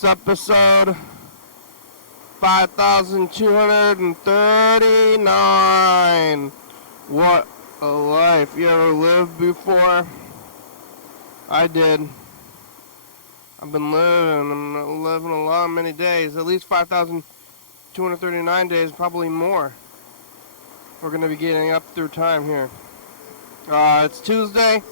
It's episode 5239. What a life. You ever lived before? I did. I've been living. I'm living a lot, many days. At least 5,239 days, probably more. We're going to be getting up through time here. It's Tuesday.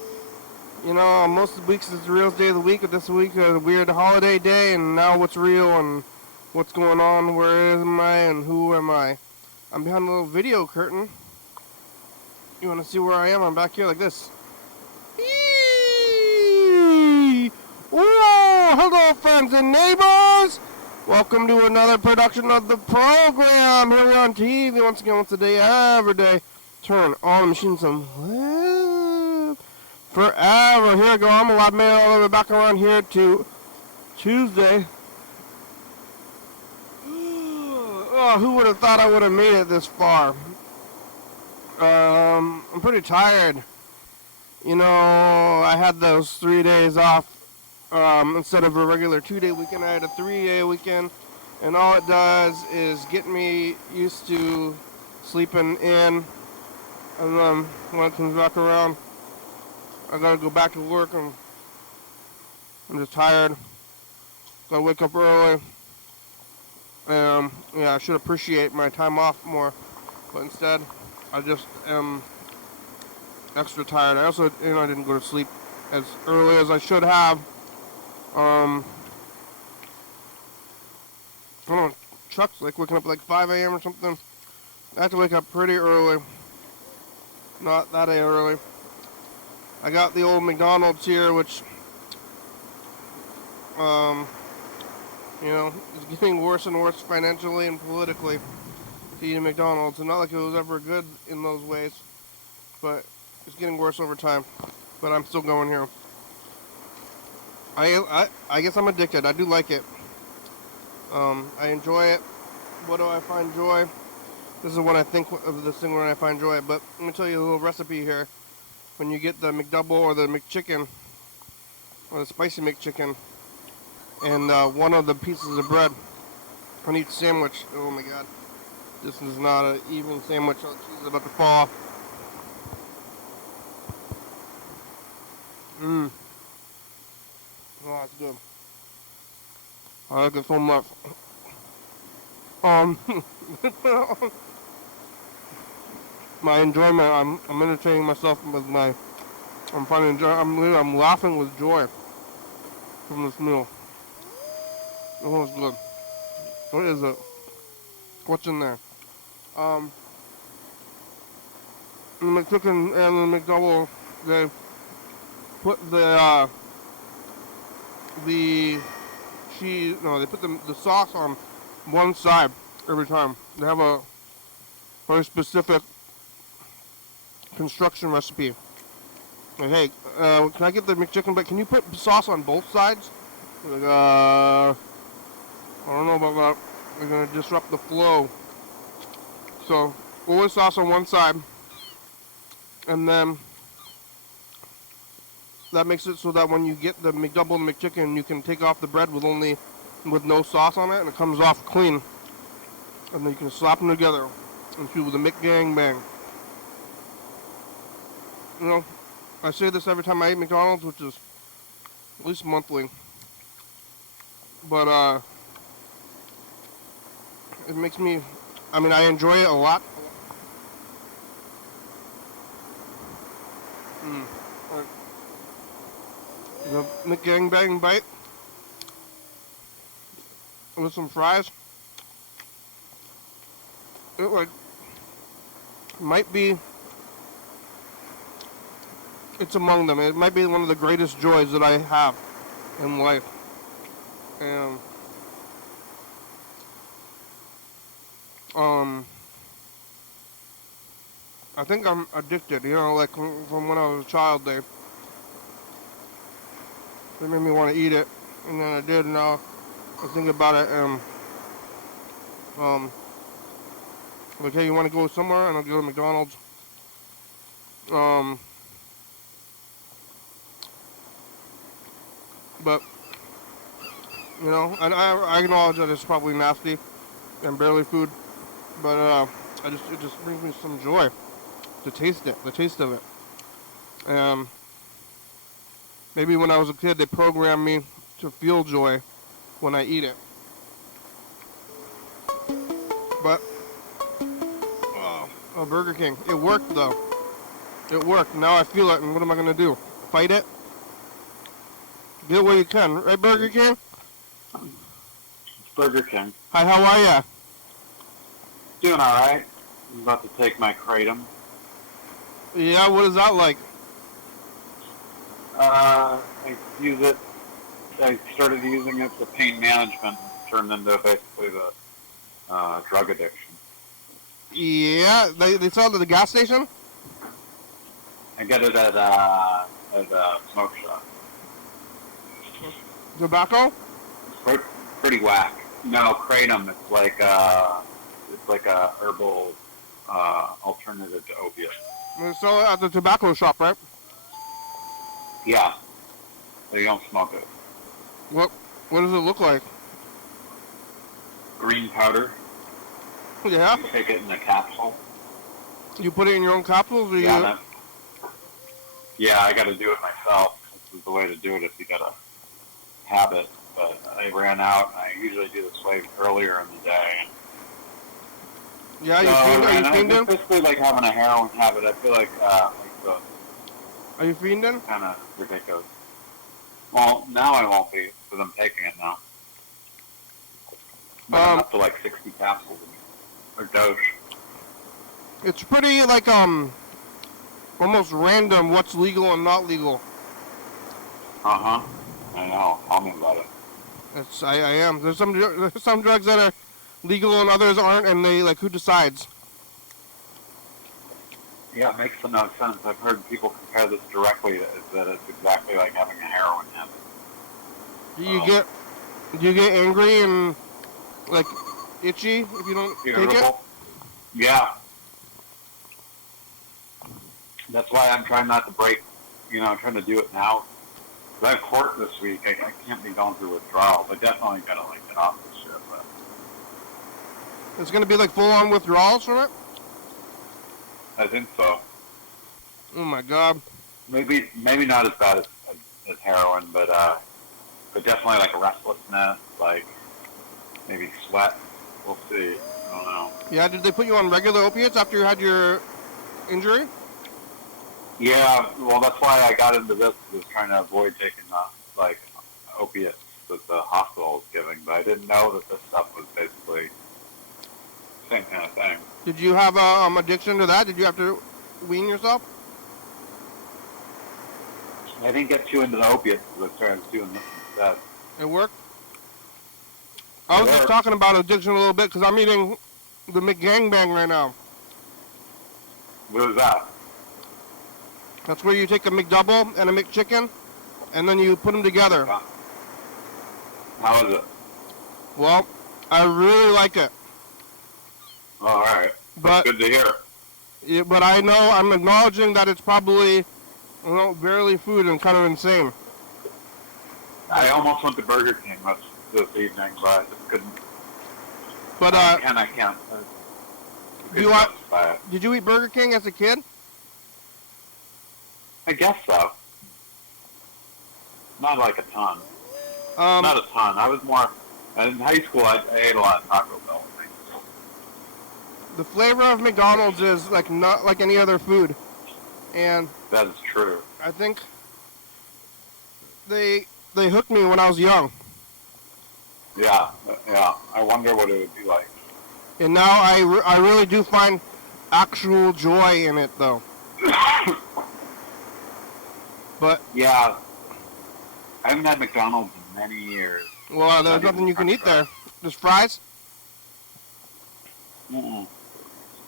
You know, most of the weeks is the realest day of the week, but this week is a weird holiday day, and now what's real and what's going on, where am I, and who am I? I'm behind a little video curtain. You want to see where I am? I'm back here like this. Eee! Whoa! Hello, friends and neighbors! Welcome to another production of the program here on TV. Once again, once a day, every day. Turn all the machines on. Forever. Here I go. I'm a lot made all the way back around here to Tuesday. Oh, who would have thought I would have made it this far? I'm pretty tired. You know, I had those 3 days off instead of a regular 2-day weekend. I had a 3-day weekend, and all it does is get me used to sleeping in, and then when it comes back around, I gotta go back to work, and I'm just tired. Gotta wake up early. Yeah, I should appreciate my time off more, but instead, I just am extra tired. I also, I didn't go to sleep as early as I should have. I don't know, Chuck's like waking up like 5 a.m. or something. I have to wake up pretty early. Not that early. I got the old McDonald's here, which, is getting worse and worse financially and politically to eat at McDonald's. And not like it was ever good in those ways, but it's getting worse over time. But I'm still going here. I guess I'm addicted. I do like it. I enjoy it. What do I find joy? This is when I think of this thing when I find joy. But let me tell you a little recipe here. When you get the McDouble or the McChicken, or the spicy McChicken, and one of the pieces of bread on each sandwich. Oh my God, this is not an even sandwich. Oh, cheese is about to fall off. Oh, that's good. I like it so much. My enjoyment. I'm entertaining myself with my. I'm finding joy. I'm laughing with joy from this meal. Oh, it's good. What is it? What's in there? The McChicken and the McDouble, they put the cheese. No, they put the sauce on one side every time. They have a very specific construction recipe. Like, hey, can I get the McChicken, but can you put sauce on both sides? Like, I don't know about that. We're gonna disrupt the flow. So, always sauce on one side, and then that makes it so that when you get the McDouble and McChicken, you can take off the bread with no sauce on it, and it comes off clean. And then you can slap them together and do the McGangbang. You know, I say this every time I eat McDonald's, which is at least monthly. But it makes me, I enjoy it a lot. The McGangbang bite with some fries. It might be. It's among them. It might be one of the greatest joys that I have in life. And I think I'm addicted. Like from when I was a child, they made me want to eat it, and then I did. And now I think about it, and like, hey, you want to go somewhere? And I'll go to McDonald's. But You know, and I acknowledge that it's probably nasty and barely food, but it just brings me some joy to taste it, the taste of it. Um, Maybe when I was a kid, they programmed me to feel joy when I eat it. But Burger King, it worked though. It worked. Now I feel it, and what am I gonna do? Fight it? Get it where you can, right, Burger King? It's Burger King. Hi, how are ya? Doing all right. I'm about to take my kratom. Yeah, what is that like? I use it. I started using it for pain management. Turned into basically the drug addiction. Yeah, they sell it at the gas station? I get it at a smoke shop. Tobacco? Pretty whack. No, kratom. It's like a herbal alternative to opiates. They sell it at the tobacco shop, right? Yeah. So you don't smoke it. What does it look like? Green powder. Yeah? You take it in a capsule. You put it in your own capsules, or Yeah, yeah, I got to do it myself. This is the way to do it if you got to have it. But I ran out. I usually do this way earlier in the day. Yeah, Are you fiending? It's basically like having a heroin habit. I feel like the Are you fiending? kind of ridiculous. Well, now I won't be because I'm taking it now. But I'm up to like 60 capsules or dose. It's pretty like almost random what's legal and not legal. I know. Tell me about it. I am. There's some drugs that are legal and others aren't, and they like, who decides? Yeah, it makes no sense. I've heard people compare this directly that it's exactly like having a heroin habit. Do you get angry and like itchy if you don't take it? Yeah. That's why I'm trying not to break. I'm trying to do it now. I have court this week. I can't be going through withdrawals. I definitely gotta get off this shit. But It's gonna be like full-on withdrawals from it. I think so. Oh my god. Maybe not as bad as heroin, but definitely like restlessness, like maybe sweat. We'll see. I don't know. Yeah, did they put you on regular opiates after you had your injury? Yeah, well, that's why I got into this, was trying to avoid taking opiates that the hospital was giving, but I didn't know that this stuff was basically the same kind of thing. Did you have addiction to that? Did you have to wean yourself? I didn't get too into the opiates because I was doing this instead. It worked? I was just talking about addiction a little bit because I'm eating the McGangbang right now. What was that? That's where you take a McDouble and a McChicken, and then you put them together. How is it? Well, I really like it. Oh, all right. But good to hear. Yeah, but I'm acknowledging that it's probably, barely food and kind of insane. I almost went to Burger King this evening, but I just couldn't. But I can't. Did you eat Burger King as a kid? I guess so. Not like a ton. Not a ton. I was more in high school. I ate a lot of Taco Bell things. The flavor of McDonald's is like not like any other food, and that is true. I think they hooked me when I was young. Yeah. I wonder what it would be like. And now I really do find actual joy in it, though. But yeah, I haven't had McDonald's in many years. Well, there's nothing you can eat there. Just fries? Mm-mm.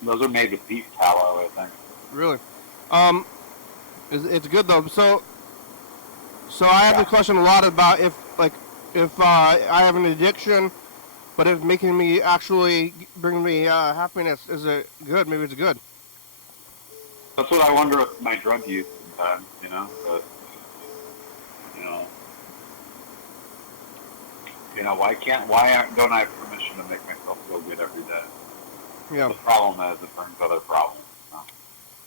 Those are made with beef tallow, I think. Really? It's good though. So I have the question a lot about if I have an addiction, but it's making me actually bring me happiness. Is it good? Maybe it's good. That's what I wonder with my drug use sometimes, but You know, don't I have permission to make myself feel good every day? Yeah. The problem is it brings other problems. So.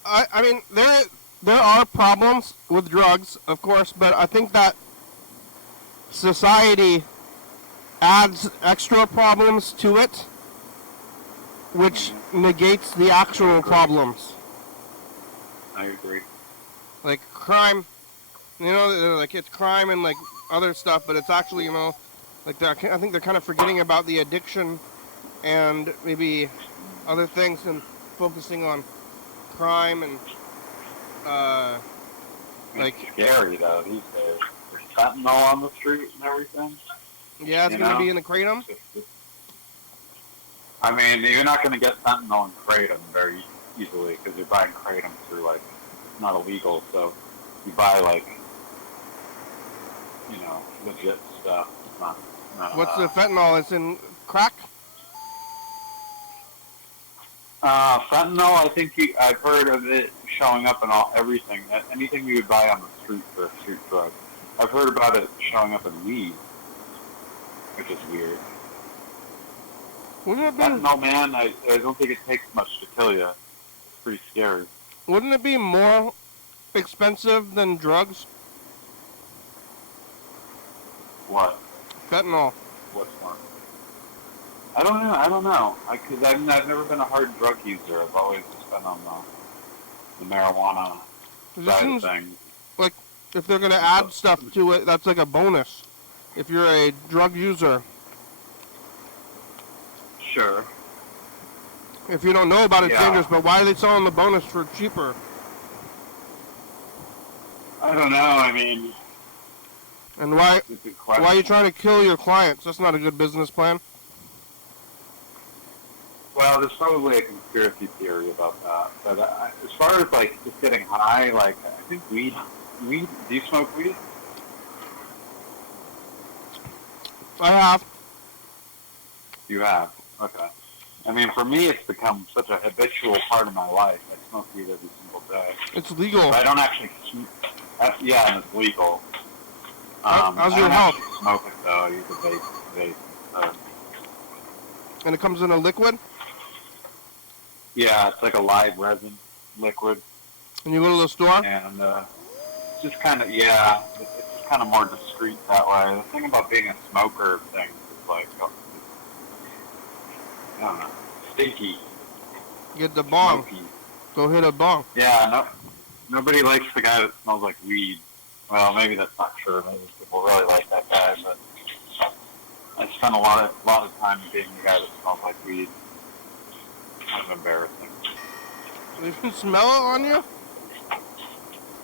I mean, there are problems with drugs, of course, but I think that society adds extra problems to it, which negates the actual problems. I agree. Like crime, like it's crime and like other stuff, but it's actually, like I think they're kind of forgetting about the addiction and maybe other things and focusing on crime and like It's scary though these days. There's fentanyl on the street and everything. yeah, it's gonna be in the kratom. I mean, you're not going to get fentanyl in kratom very easily because you're buying kratom through like it's not illegal, so you buy like legit stuff. It's not What's the fentanyl? It's in crack. Fentanyl, I think I've heard of it showing up in everything. Anything you would buy on the street for a street drug. I've heard about it showing up in weed, which is weird. Fentanyl, man, I don't think it takes much to kill you. It's pretty scary. Wouldn't it be more expensive than drugs? What? Fentanyl. What's more? I don't know. Because I've never been a hard drug user. I've always just been on the marijuana side of things. Like, if they're going to add stuff to it, that's like a bonus. If you're a drug user. Sure. If you don't know about it, it's dangerous, but why are they selling the bonus for cheaper? I don't know, I mean... And why are you trying to kill your clients? That's not a good business plan. Well, there's probably a conspiracy theory about that. But as far as, like, just getting high, like, I think weed... Do you smoke weed? I have. You have? Okay. I mean, for me, it's become such a habitual part of my life. I smoke weed every single day. It's legal. But I don't actually smoke. Yeah, and it's legal. How's your health? I don't smoke it, though. I use a vape instead. And it comes in a liquid? Yeah, it's like a live resin liquid. And you go to the store? And it's just kind of, it's just kind of more discreet that way. The thing about being a smoker thing is like, I don't know, stinky. Get the bong. Smoky. Go hit a bong. Yeah, nobody likes the guy that smells like weed. Well, maybe that's not true. Maybe people really like that guy, but I spent a lot of time being the guy that smells like weed. Kind of embarrassing. You can smell it on you?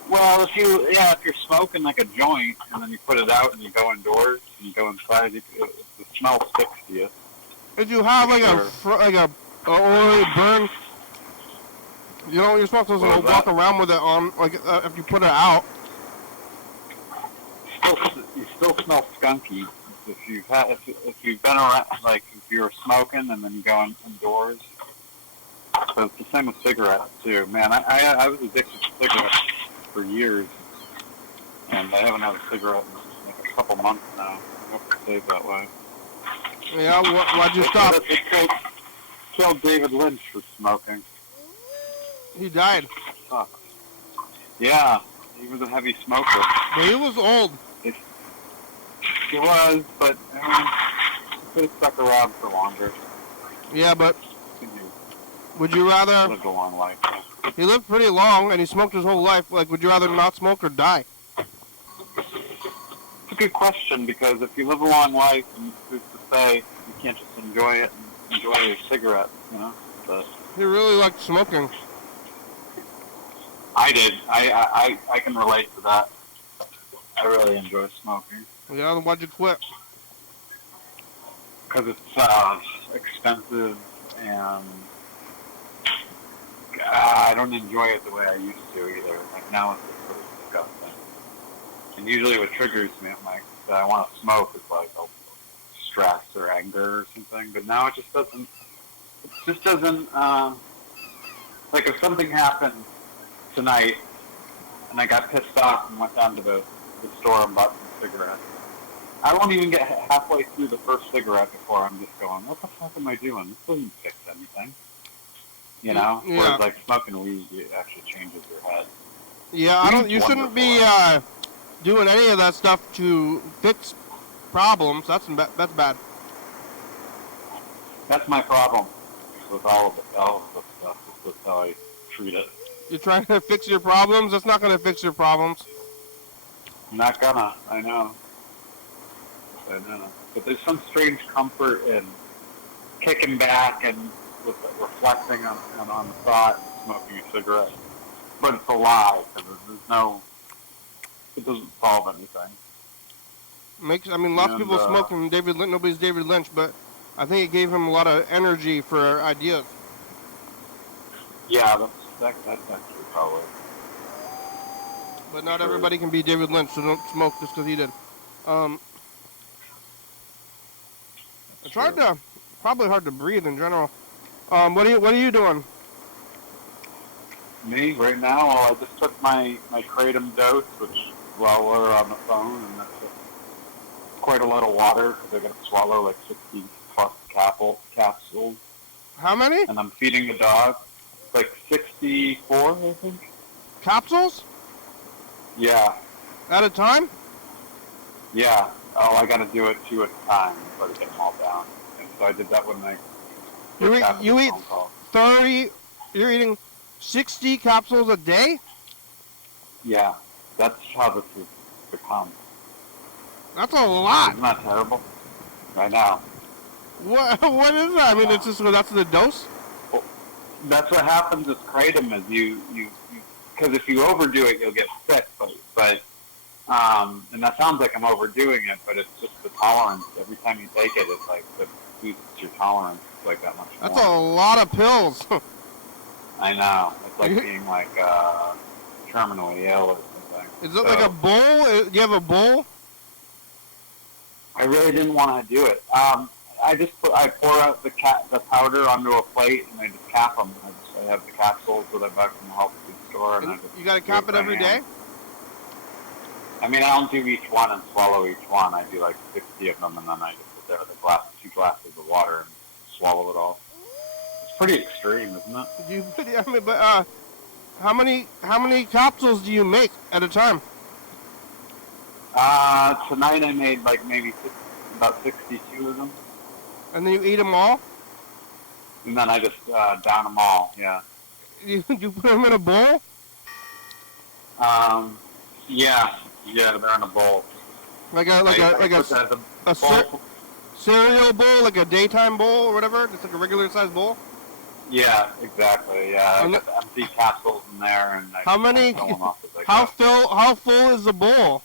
Well, if you're smoking like a joint and then you put it out and you go indoors and you go inside, the smell sticks to you. If you have like a oily burn, you're supposed to walk around with it on, like if you put it out. You still smell skunky if you've been around, like if you were smoking and then you go indoors. So it's the same with cigarettes too. Man, I was addicted to cigarettes for years, and I haven't had a cigarette in like a couple months now. I hope it stays that way. Yeah, why'd you stop? It killed David Lynch for smoking. He died. Sucks. Yeah, he was a heavy smoker. But he was old. He was, but he could have stuck around for longer. Yeah, but would you rather... Lived a long life. He lived pretty long, and he smoked his whole life. Like, would you rather not smoke or die? It's a good question, because if you live a long life, and who's to say you can't just enjoy it and enjoy your cigarette, you know? But he really liked smoking. I did. I can relate to that. I really enjoy smoking. Yeah, then why'd you quit? Because it's expensive, and I don't enjoy it the way I used to either. Like now it's just sort of disgusting. And usually what triggers me, like I want to smoke, is like stress or anger or something. But now it just doesn't. It just doesn't. Like if something happened tonight, and I got pissed off and went down to the store and bought some cigarettes, I won't even get halfway through the first cigarette before I'm just going, what the fuck am I doing? This doesn't fix anything. You know? Yeah. Whereas like smoking weed, it actually changes your head. Yeah, you shouldn't be doing any of that stuff to fix problems. That's bad. That's my problem with all of the stuff. That's how I treat it. You're trying to fix your problems. That's not going to fix your problems. I'm not gonna. I know. But there's some strange comfort in kicking back and with reflecting on the thought of smoking a cigarette. But it's a lie because it doesn't solve anything. Lots of people smoking David Lynch. Nobody's David Lynch, but I think it gave him a lot of energy for ideas. Yeah, that's actually probably. But not everybody can be David Lynch, so don't smoke just because he did. It's probably hard to breathe in general. What are you doing? Me right now? Well, I just took my kratom dose, which while we're on the phone, and that's quite a lot of water because I got to swallow like 60 plus capsules. How many? And I'm feeding the dog like 64, I think. Capsules? Yeah. At a time? Yeah. Oh, I got to do it 2 at a time before I get them all down. And so I did that when I. You eat 30. You're eating 60 capsules a day? Yeah, that's how this has become. That's a lot. Isn't that terrible? I know. What is that? I mean, it's just that's the dose. Well, that's what happens with kratom is you because if you overdo it, you'll get sick. But and that sounds like I'm overdoing it, but it's just the tolerance. Every time you take it, it's like it boosts your tolerance like that much more. That's a lot of pills. I know. It's like being like terminally ill or something. Is it like a bowl? Do you have a bowl? I really didn't want to do it. I pour out the powder onto a plate and I just cap them. I have the capsules that I buy from the health food store. And you got to cap it every day? I mean, I don't do each one and swallow each one. I do like 60 of them and then I just sit there with 2 glasses of water and swallow it all. It's pretty extreme, isn't it? How many capsules do you make at a time? Tonight I made like maybe about 62 of them. And then you eat them all? And then I just down them all, yeah. You put them in a bowl? Yeah, they're in a bowl. Like a cereal bowl, like a daytime bowl or whatever, just like a regular sized bowl? Yeah, exactly. Yeah, I got the empty capsules in there, and I fill them up as I go. How full is the bowl?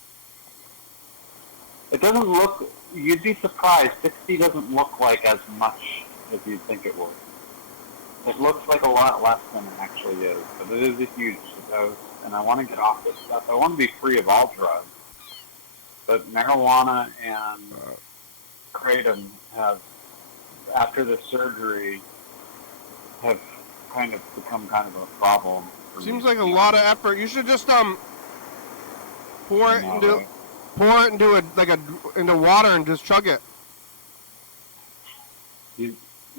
It doesn't look. You'd be surprised. 60 doesn't look like as much as you'd think it would. It looks like a lot less than it actually is, but it is a huge dose. And I want to get off this stuff. I want to be free of all drugs, but marijuana and kratom have, after the surgery, have kind of become kind of a problem. Seems like a lot of effort. You should just pour it into water and just chug it.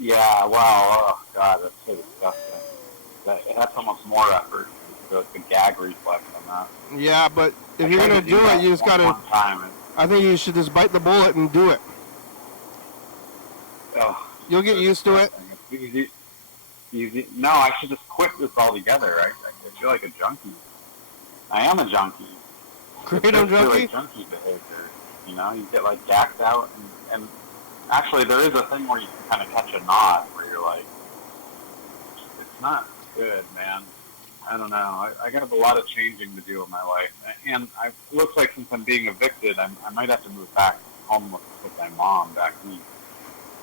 Yeah, wow, oh god, that's so disgusting. That's almost more effort. The gag reflex on that. Yeah, but if you're gonna do it, you just gotta. I think you should just bite the bullet and do it. Oh, you'll get used to it. It's easy. No, I should just quit this altogether. I feel like a junkie. I am a junkie. Kratom junkie? Like junkie behavior. You know, you get like gacked out, and actually there is a thing where you can kind of catch a nod where you're like, it's not good, man. I don't know. I got a lot of changing to do in my life, and it looks like since I'm being evicted, I might have to move back home with my mom back east.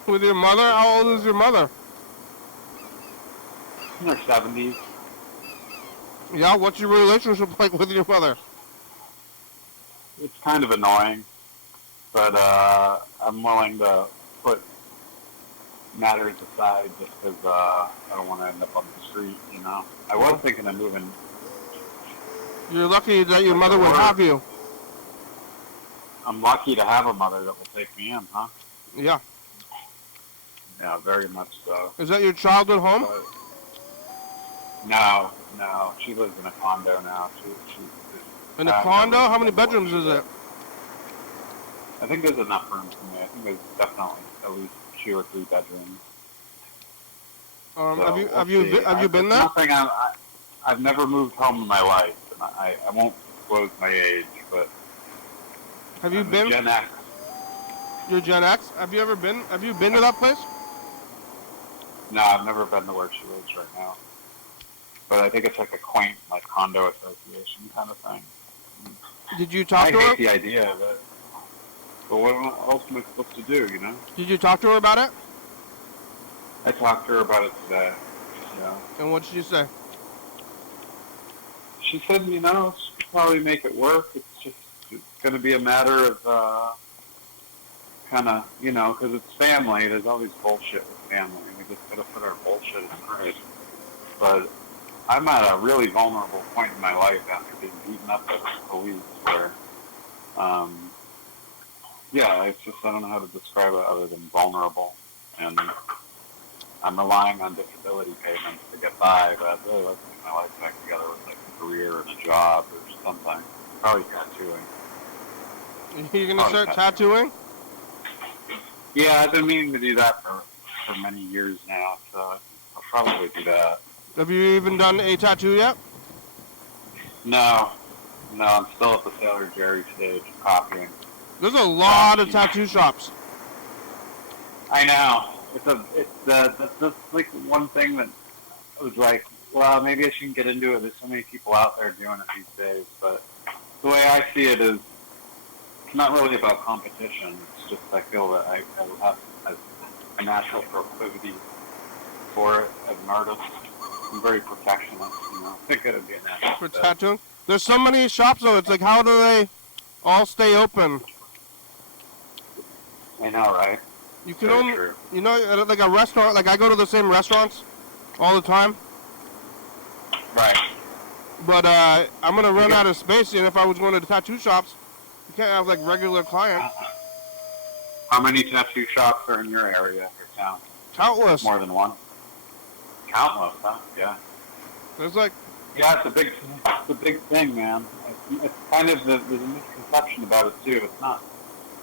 With your mother? How old is your mother? In her 70s. Yeah, what's your relationship like with your mother? It's kind of annoying, but I'm willing to put matters aside just because I don't want to end up on the street, you know. I was thinking of moving. You're lucky that your mother would have you. I'm lucky to have a mother that will take me in, huh? Yeah. Yeah, very much so. Is that your childhood home? But no, she lives in a condo now. She's In a condo? How many bedrooms is it? I think there's enough room for me. I think there's definitely at least 2 or 3 bedrooms. So have you been there? Nothing. I've never moved home in my life, and I won't disclose my age, but Have you I'm been? Gen X. You're Gen X. Have you ever been? Have you been to that place? No, I've never been to where she lives right now. But I think it's like a quaint, like condo association kind of thing. Did you talk to her? I hate the idea of it. But what else am I supposed to do, you know? Did you talk to her about it? I talked to her about it today. And what did she say? She said, she could probably make it work. It's going to be a matter of kind of, because it's family. There's always bullshit with family. We just got to put our bullshit aside. But I'm at a really vulnerable point in my life after being beaten up by the police where, it's just, I don't know how to describe it other than vulnerable. And I'm relying on disability payments to get by, but I'd really like to get my life back together with like a career and a job or something. Probably tattooing. You're gonna start tattooing? Yeah, I've been meaning to do that for many years now, so I'll probably do that. Have you even done a tattoo yet? No, I'm still at the Sailor Jerry stage, copying. There's a lot of tattoo shops. I know. That's like one thing that was like, well, maybe I shouldn't get into it. There's so many people out there doing it these days. But the way I see it is, it's not really about competition. It's just I feel that I have a natural proclivity for it as an artist. I'm very perfectionist, I think it would be a natural for fit. tattooing. There's so many shops though. It's like, how do they all stay open? I know, right? You can Very only, true. like a restaurant. Like I go to the same restaurants all the time. Right. But I'm gonna run out of space, and if I was going to the tattoo shops, you can't have like regular clients. How many tattoo shops are in your area or town? Countless. More than one. Countless, huh? Yeah. There's like. Yeah, it's a big thing, man. It's kind of there's a misconception about it too. It's not.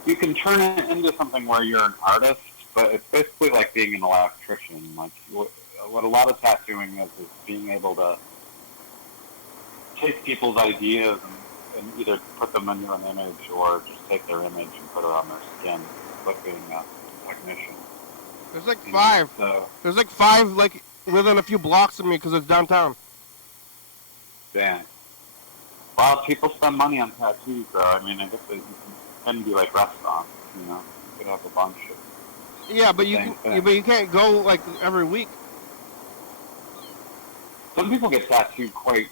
You can turn it into something where you're an artist, but it's basically like being an electrician. Like what a lot of tattooing is being able to take people's ideas and either put them into an image or just take their image and put it on their skin. It's like being a technician. There's like 5. So, there's like 5 like within a few blocks of me because it's downtown. Dang. Well, people spend money on tattoos, though. I mean, I guess it can be like restaurants, You could have a bunch of. Yeah, but you can't go like every week. Some people get tattooed quite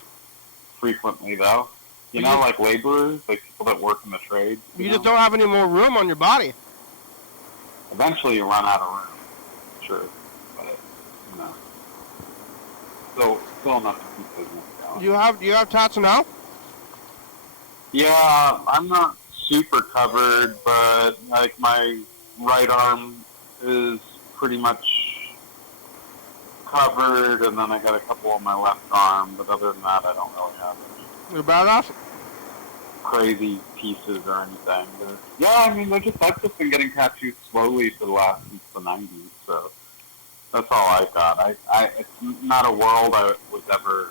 frequently, though. Like laborers, like people that work in the trades. You just don't have any more room on your body. Eventually, you run out of room. Sure, but still enough to keep business going. Do you have tats now? Yeah, I'm not super covered, but like my right arm is pretty much covered, and then I got a couple on my left arm, but other than that, I don't really have any You're badass? crazy pieces or anything. I've just been getting tattoos slowly for the last, since the 90s, so that's all I got. It's not a world I was ever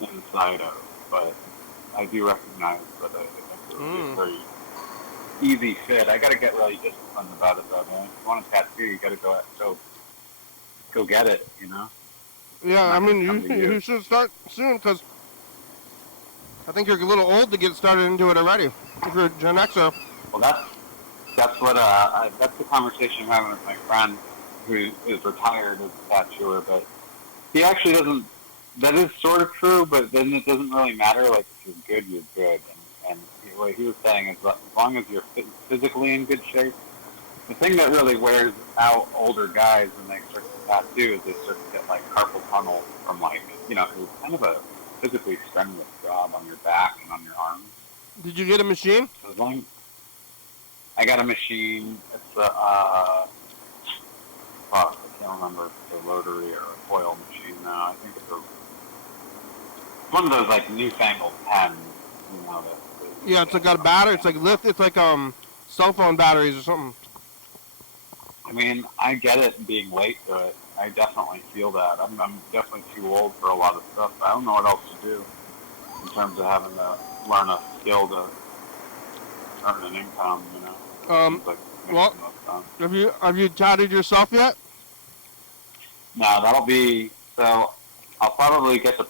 inside of, but I do recognize that it would be a very easy fit. I got to get really disciplined about it, though, man. If you want a tattoo, you got to go get it, Yeah, I mean, you should start soon, because I think you're a little old to get started into it already, if you're a Gen Xer. Well, that's the conversation I'm having with my friend who is retired as a tattooer, but he actually doesn't. That is sort of true, but then it doesn't really matter. Like, if you're good, you're good. And what he was saying is that as long as you're physically in good shape, the thing that really wears out older guys when they start to tattoo is they start to get, like, carpal tunnel from, like, it's kind of a physically strenuous job on your back and on your arms. Did you get a machine? As long I got a machine. It's fuck, I can't remember if it's a rotary or a coil machine now. I think it's one of those like newfangled pens, you know. Yeah, it's like got a battery. It's like It's like cell phone batteries or something. I mean, I get it being late to it. I definitely feel that. I'm definitely too old for a lot of stuff. I don't know what else to do in terms of having to learn a skill to earn an income. You know. Seems like Well, have you tatted yourself yet? No, that'll be so. I'll probably get the.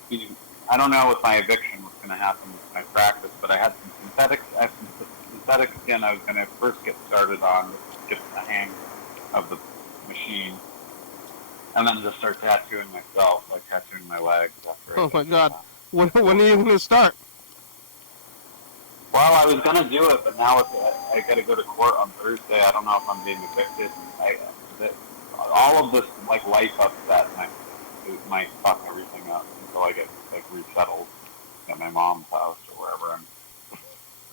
I don't know if my eviction was going to happen with my practice, but I had some synthetic skin. I was going to first get started on, get the hang of the machine, and then just start tattooing myself, like tattooing my legs. After Oh my God! When are you going to start? Well, I was going to do it, but now I got to go to court on Thursday. I don't know if I'm being evicted. All of this like life upset might fuck everything up until I get like resettled at my mom's house or wherever I'm.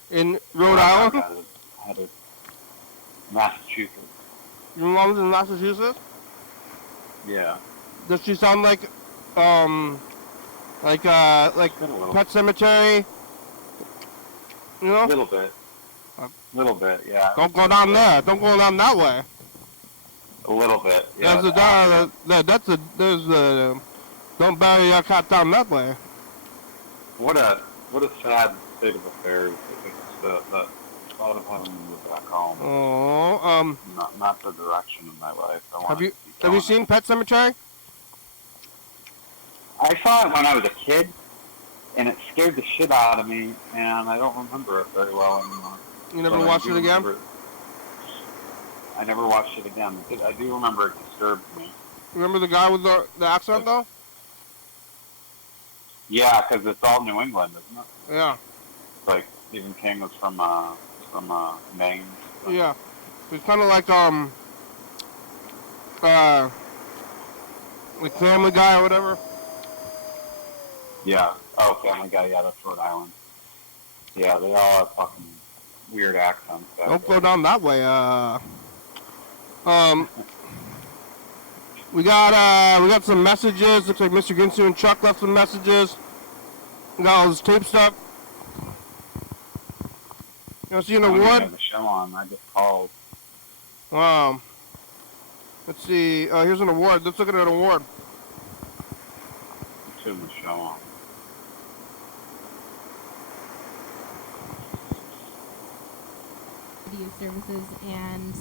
In Rhode Island? I had Massachusetts. Your mom's in Massachusetts? Yeah. Does she sound like Pet Cemetery? You know? A little bit. Little bit, yeah. Don't go down there. Don't go down that way. A little bit, yeah. Don't bury your cat down that way. What a sad state of affairs. It's the thought of having to move back home. Oh, not the direction of my life. Have you seen Pet Cemetery? I saw it when I was a kid, and it scared the shit out of me, and I don't remember it very well anymore. You never watched it again? I never watched it again. I do remember it disturbed me. Remember the guy with the accent, though? Yeah, because it's all New England, isn't it? Yeah. It's like Stephen King was from Maine. So. Yeah. It's kind of like Family Guy or whatever. Yeah. Oh, Family Guy. Yeah, that's Rhode Island. Yeah, they all have fucking weird accents. Don't go down that way. We got some messages. Looks like Mr. Ginsu and Chuck left some messages. We got all this tape stuff. You want to see an award? I the show on. I just called. Let's see. Here's an award. Let's look at an award. Turn the show on. Video services, and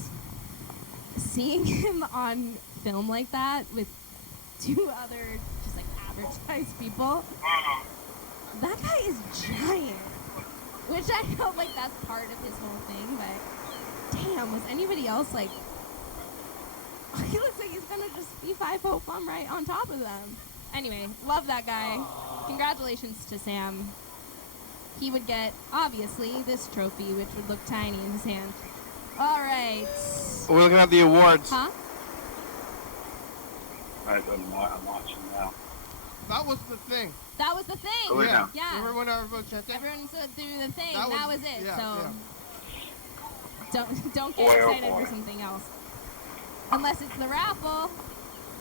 seeing him on film like that with two other just like advertised people, that guy is giant, which I felt like that's part of his whole thing, but damn, was anybody else like, he looks like he's gonna just be 5'0" plumb right on top of them. Anyway, love that guy. Congratulations to Sam. He would get, obviously, this trophy, which would look tiny in his hand. All right. We're looking at the awards. Huh? I'm watching now. That was the thing. That was the thing. Oh, Yeah. Yeah. Remember when everyone checked it? Everyone said through the thing. That That was- was it. yeah, So yeah. don't Boy, get oh excited boy. for something else. Unless it's the raffle,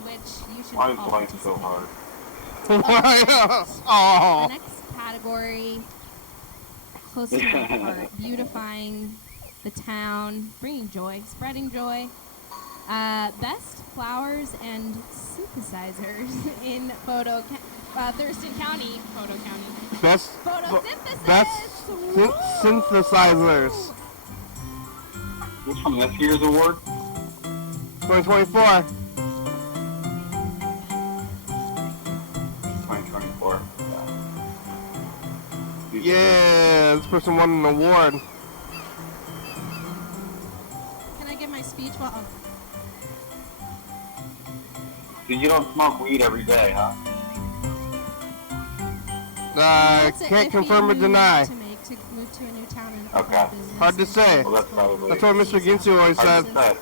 which you should Why is all life participate so in. hard? The Oh. next category, close to my heart, beautifying the town, bringing joy, spreading joy. Best flowers and synthesizers in Thurston County, Photo County. Best Photosynthesis. Woo! synthesizers. What's from this year's award? 2024. 2024. Yeah, this person won an award. Can I give my speech? Well, oh. So you don't smoke weed every day, huh? That's Can't a confirm or iffy move deny. To move to a new town and Okay. business. Hard to say. Well, that's probably That's what Mr. Ginsu always hard said. to say.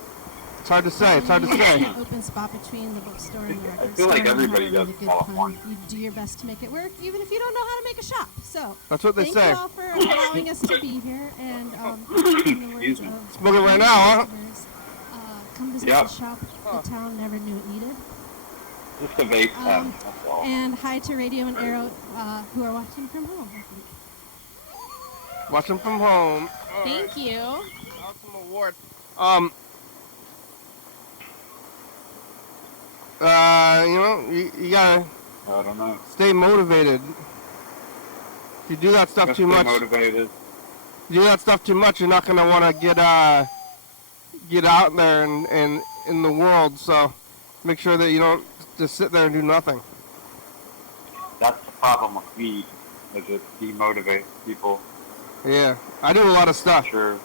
It's hard to say. It's hard to It's say. an open spot between the bookstore and the record feel like store. everybody You have does a in good California. You do your best to make it work, even if you don't know how to make a shop. So That's what they thank say. you all for allowing us to be here. And in the words of Smoking right now, huh? customers, come visit Yep. the shop the town never knew it needed. Just a vape pen, that's all. And hi to Radio and Arrow, who are watching from home. Watching from home. Thank you. Awesome award. You gotta I don't know. stay motivated. If you do that stuff Just too stay much, motivated. you're not gonna want to get out there and in the world. So make sure that you don't just sit there and do nothing. That's the problem with weed, is it demotivates people. Yeah, I do a lot of stuff. Sure.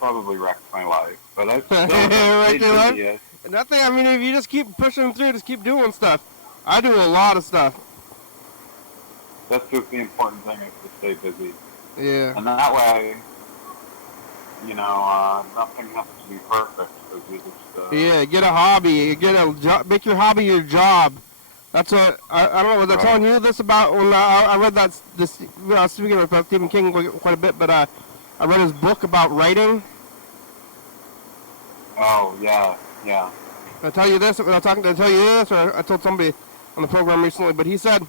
Probably wrecked my life, but I still Wrecked your life? yes. Nothing. I mean, if you just keep pushing through, just keep doing stuff. I do a lot of stuff. That's just the important thing, is to stay busy. Yeah. And that way, nothing has to be perfect. So you just, Yeah, get a hobby. Get a job. Make your hobby your job. That's what I don't know. Was I telling you this about when I read this? I was speaking about Stephen King quite a bit, but I read his book about writing. Oh yeah. Did I tell you this? Did I tell you this, or I told somebody on the program recently? But he said,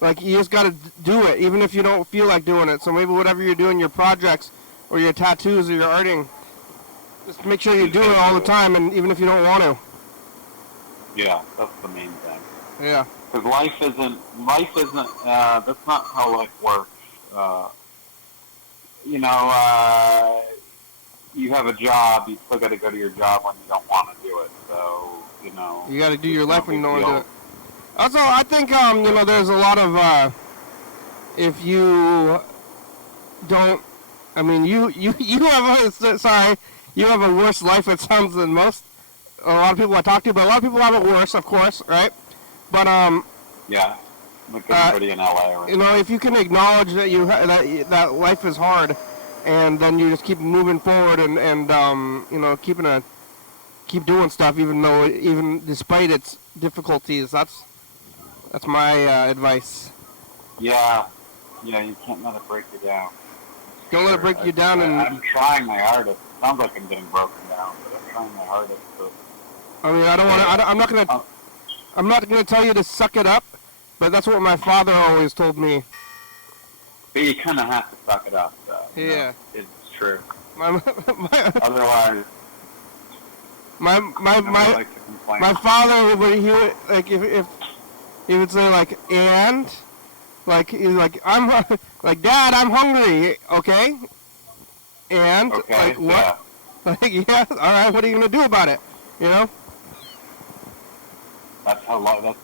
like, you just got to do it, even if you don't feel like doing it. So maybe whatever you're doing, your projects, or your tattoos, or your arting, just make sure you're doing it all the time, and even if you don't want to. Yeah, that's the main thing. Yeah. Because life isn't, that's not how life works. You have a job, you still got to go to your job when you don't want to do it. So, You got to do your life when you don't want to do deal. it. Also, I think, there's a lot of, if you don't, I mean, you have a worse life, it sounds, than most. A lot of people I talk to, but a lot of people have it worse, of course, right? But, Yeah, like everybody in LA. Right? If you can acknowledge that that life is hard, and then you just keep moving forward and keep doing stuff, even despite its difficulties. That's my advice. Yeah, you can't let it break you down. Don't let it break you down. I'm trying my hardest. It sounds like I'm getting broken down, but I'm trying my hardest. I mean, I don't want to. I'm not gonna tell you to suck it up, but that's what my father always told me. But you kind of have to suck it up, though. Yeah, it's true. Otherwise, my likes to complain. my father, when he would, like, if he would say, like, and, like, he's like, like, Dad, I'm hungry, okay? And, okay, like, what? Like, yeah, all right, what are you gonna do about it? That's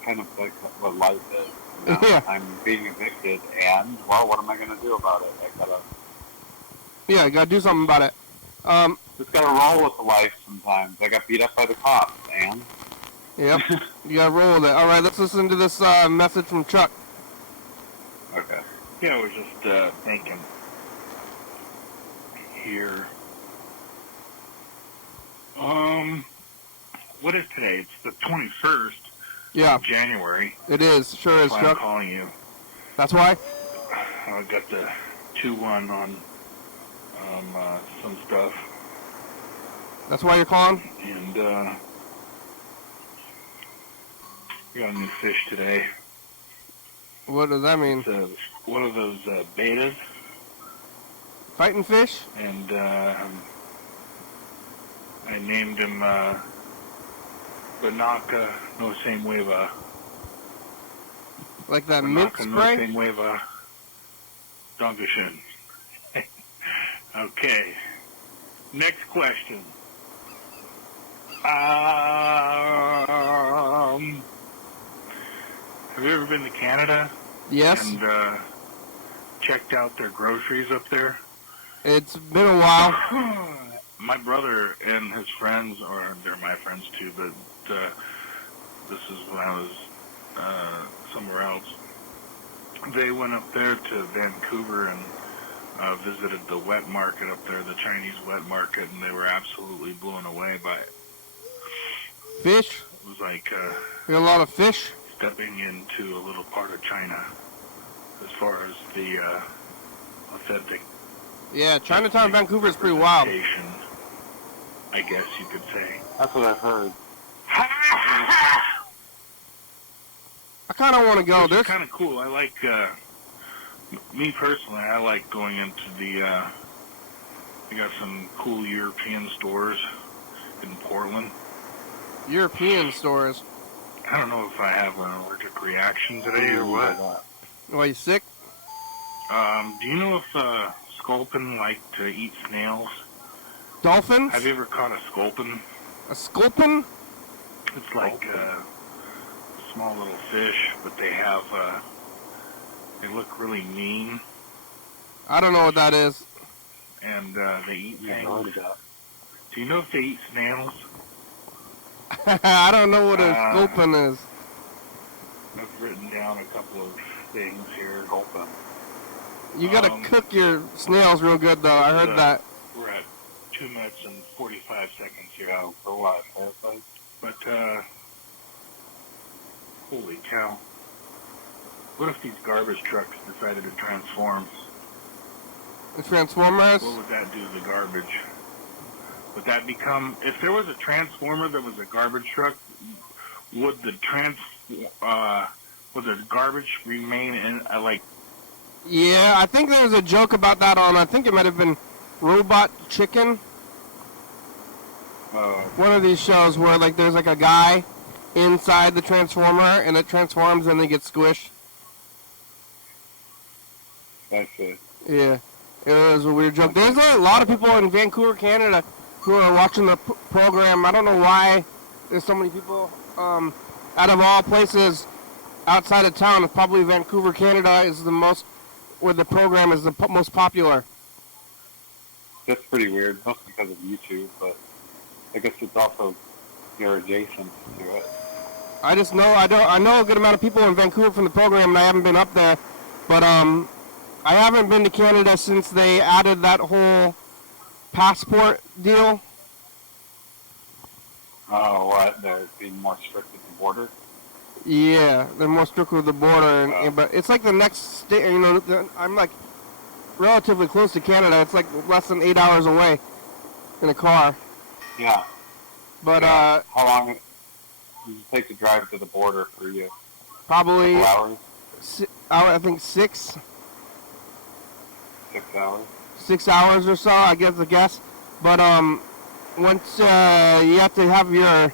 kind of like what life is. Yeah. I'm being evicted, and, well, what am I going to do about it? You gotta do something about it. Just gotta roll with the life sometimes. I got beat up by the cops, and... Yep, you gotta roll with it. All right, let's listen to this message from Chuck. Okay. Yeah, I was just thinking here. What is today? It's the 21st. Yeah. Of January. It is. Sure is, That's why Chuck. I'm calling you. That's why? I got the 2-1 on some stuff. That's why you're calling? And we got a new fish today. What does that mean? It's one of those betas. Fighting fish? And I named him Banaka no same weva. Like that mint Banaka no spray? same weva. Dankeschön. Okay. Next question. Have you ever been to Canada? Yes. And checked out their groceries up there? It's been a while. My brother and his friends, or they're my friends too, but this is when I was somewhere else. They went up there to Vancouver and visited the wet market up there, the Chinese wet market, and they were absolutely blown away by it. Fish? It was like We got a lot of fish? stepping into a little part of China as far as the authentic Yeah, Chinatown, Vancouver is pretty wild. representation, I guess you could say. That's what I've heard. I kind of want to go. Which There's is kind of cool. I like, me personally, I like going into the, they got some cool European stores in Portland. European stores. I don't know if I have an allergic reaction today or what. Why, you sick? Do you know if sculpin like to eat snails? Dolphins? Have you ever caught a sculpin? A sculpin? It's like a small little fish, but they have, they look really mean, I don't know what that is. and they eat things. Do you know if they eat snails? I don't know what a Uh, sculpin is. I've written down a couple of things here. Sculpin. You gotta cook your snails real good, though. I heard that. We're at 2 minutes and 45 seconds here. For what? But, holy cow. What if these garbage trucks decided to transform? The Transformers? What would that do to the garbage? Would that become, if there was a transformer that was a garbage truck, would the garbage remain in, Yeah, I think there was a joke about that on, I think it might have been Robot Chicken. One of these shows where, like, there's, like, a guy inside the Transformer, and it transforms and they get squished. That's it. Yeah, it was a weird joke. There's a lot of people in Vancouver, Canada, who are watching the program. I don't know why there's so many people. Out of all places outside of town, probably Vancouver, Canada is the most, where the program is the most popular. That's pretty weird, mostly because of YouTube, but I guess it's also you're adjacent to it. I just know I know a good amount of people in Vancouver from the program, and I haven't been up there, but I haven't been to Canada since they added that whole passport deal. Oh, what? They're being more strict at the border? Yeah, they're more strict with the border, but it's like the next state. You know, I'm like relatively close to Canada. It's like less than 8 hours away in a car. Yeah. But How long does it take to drive to the border for you? probably 2 hours? I think 6 hours? 6 hours or so, I guess. But once you have to have your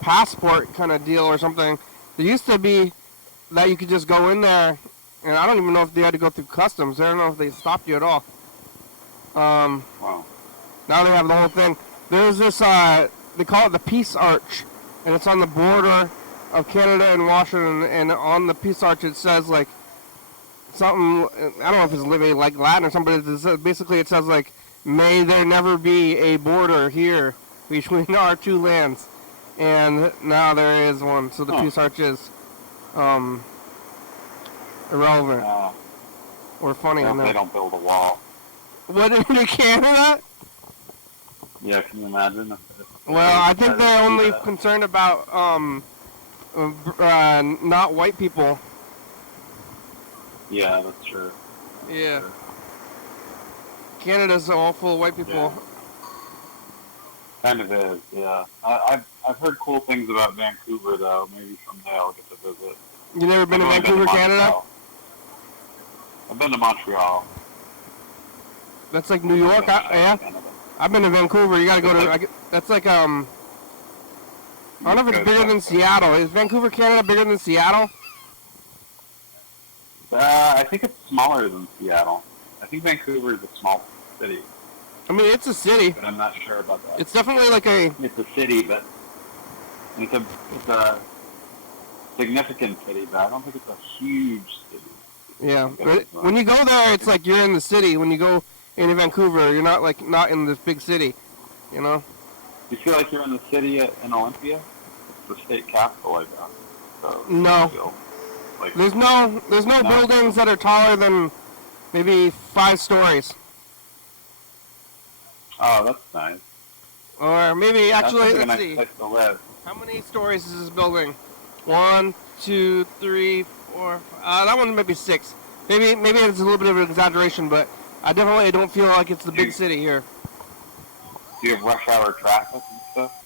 passport kind of deal or something. There used to be that you could just go in there, and I don't even know if they had to go through customs. I don't know if they stopped you at all. Wow. Now they have the whole thing. There's this, they call it the Peace Arch, and it's on the border of Canada and Washington, and on the Peace Arch it says, like, something, I don't know if it's living like Latin or something, but basically it says, like, may there never be a border here between our two lands. And now there is one, so the Peace Arch is irrelevant or funny. I hope they don't build a wall. What, in Canada? Yeah, can you imagine? Well, I think they're only concerned about not white people. Yeah, that's true. Yeah. Canada's all full of white people. Yeah. Kind of is, yeah. I've heard cool things about Vancouver, though. Maybe someday I'll get to visit. You never been to Vancouver, Canada? I've been to Montreal. That's like New York, yeah? Canada. I've been to Vancouver. You gotta go to, that's like, I don't know if it's bigger than Seattle. Is Vancouver, Canada bigger than Seattle? I think it's smaller than Seattle. I think Vancouver is a small city. I mean, it's a city. But I'm not sure about that. It's definitely like a... It's a city, but it's a significant city, but I don't think it's a huge city. Yeah. But when you go there, it's like you're in the city. When you go into Vancouver, you're not in this big city, you know? You feel like you're in the city in Olympia? It's the state capital, I guess. So No. like There's no buildings that are taller than maybe 5 stories. Oh, that's nice. Or maybe, actually, That's a let's nice see. place to live. How many stories is this building? 1, 2, 3, 4. That one might be 6. Maybe it's a little bit of an exaggeration, but I definitely don't feel like it's the big city here. Do you have rush hour traffic and stuff?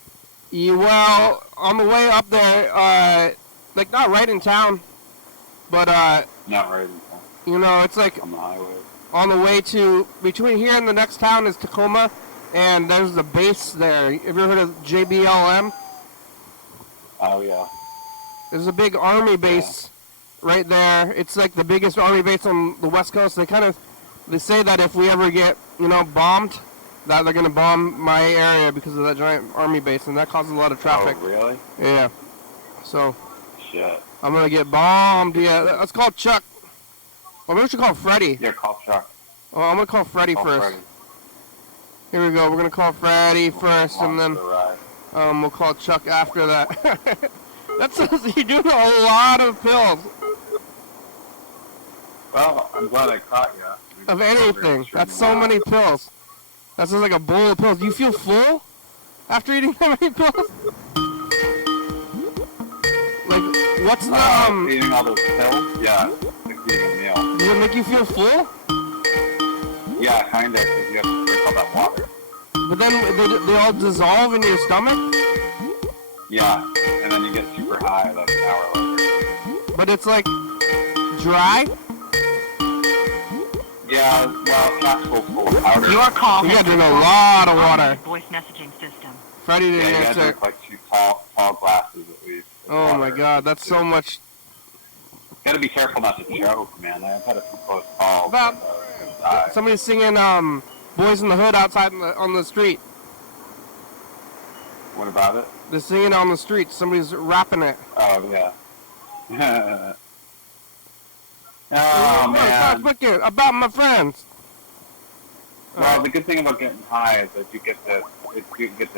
Yeah, well, on the way up there, like not right in town, but Not right in town. you know, it's like On the highway. on the way to between here and the next town is Tacoma, and there's a base there. Have you ever heard of JBLM? Oh, yeah. There's a big army base right there. It's like the biggest army base on the West Coast. They say that if we ever get, bombed, that they're gonna bomb my area because of that giant army base, and that causes a lot of traffic. Oh, really? Yeah. So Shit. I'm gonna get bombed. Yeah. Let's call Chuck. Or maybe we should call Freddie. Yeah, call Chuck. Oh, I'm gonna call Freddie Call first. Freddie. Here we go. We're gonna call Freddie first, and then we'll call Chuck after that. That's you're doing a lot of pills Well, I'm glad I caught you. of anything. That's so many pills. That sounds like a bowl of pills. Do you feel full after eating that many pills? Like, what's the Eating all those pills? Yeah, like eating a meal. Does it make you feel full? Yeah, kind of, because you have to drink all that water. But then they all dissolve in your stomach? Yeah, and then you get super high like an hour later. But it's like dry? Yeah, well, capsules full of powder. Your call You has gotta been drink a forwarded lot to of the water. automated voice messaging system. Freddie Yeah, didn't you gotta answer. drink like 2 tall glasses at least. of Oh my water. god, that's so much. Gotta be careful not to choke, man. I've had a few close calls. About- Die. Somebody's singing Boys in the Hood outside on the street. What about it? They're singing it on the street. Somebody's rapping it. Oh, yeah. Oh, Stop man. looking about my friends. Well, the good thing about getting high is that you get to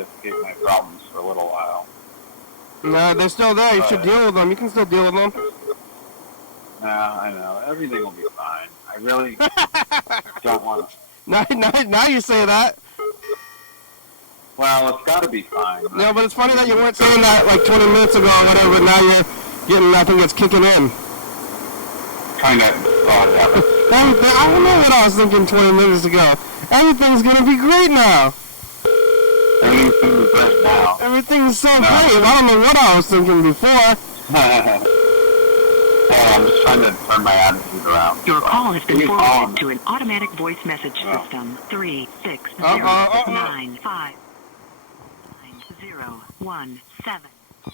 escape my problems for a little while. No, they're still there. You should deal with them. You can still deal with them. I know. Everything will be fine. I really don't want to. Now you say that. Well, it's got to be fine. Right? No, but it's funny that you weren't saying that like 20 minutes ago or whatever. Now you're getting, I think it's kicking in. Kind of. Oh, I don't know what I was thinking 20 minutes ago. Everything's going to be great now. yeah. Everything's good now. Everything's so great. I don't know what I was thinking before. I'm just trying to turn my attitude around. Your call has been Can you call forwarded him? to an automatic voice message Oh. system. 360 Uh-oh. 95 9017.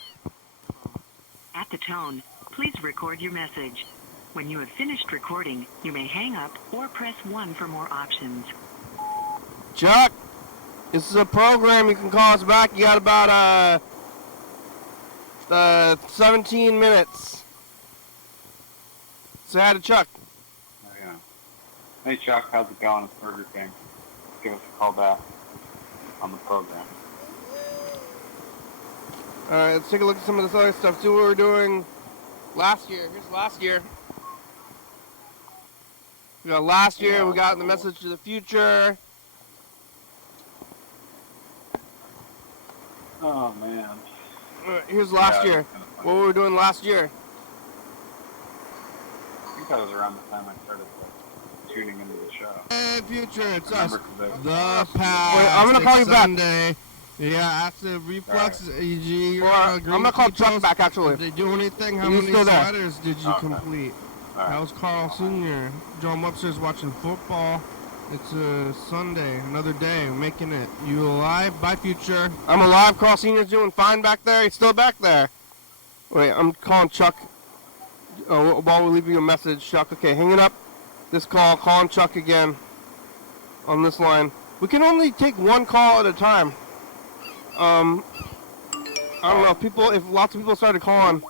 At the tone, please record your message. When you have finished recording, you may hang up or press 1 for more options. Chuck, this is a program. You can call us back. You got about 17 minutes. Say hi to Chuck. Oh, yeah. Hey, Chuck, how's it going? It's Burger King. Give us a call back on the program. All right, let's take a look at some of this other stuff. See what we were doing last year. Here's last year. We got last year. We got the message to the future. Oh, man. All right, here's last Yeah, year. that's kinda funny. What we were doing last year. I think that was around the time I started tuning into the show. Hey, future, it's I us. remember 'cause I- The past. Wait, I'm gonna call you back. Sunday. Yeah, acid reflux, EG. Or, I'm gonna call Chuck back actually. Did they do anything? How He's many still there. sweaters did you Okay. complete? All right. That was Carl Sr. John Webster's watching football. It's a Sunday, another day, making it. You alive? Bye, future. I'm alive. Carl Sr.'s doing fine back there. He's still back there. Wait, I'm calling Chuck. Oh, while we're leaving you a message, Chuck. Okay, hanging up this call. Calling Chuck again on this line. We can only take one call at a time. I don't know if lots of people started calling.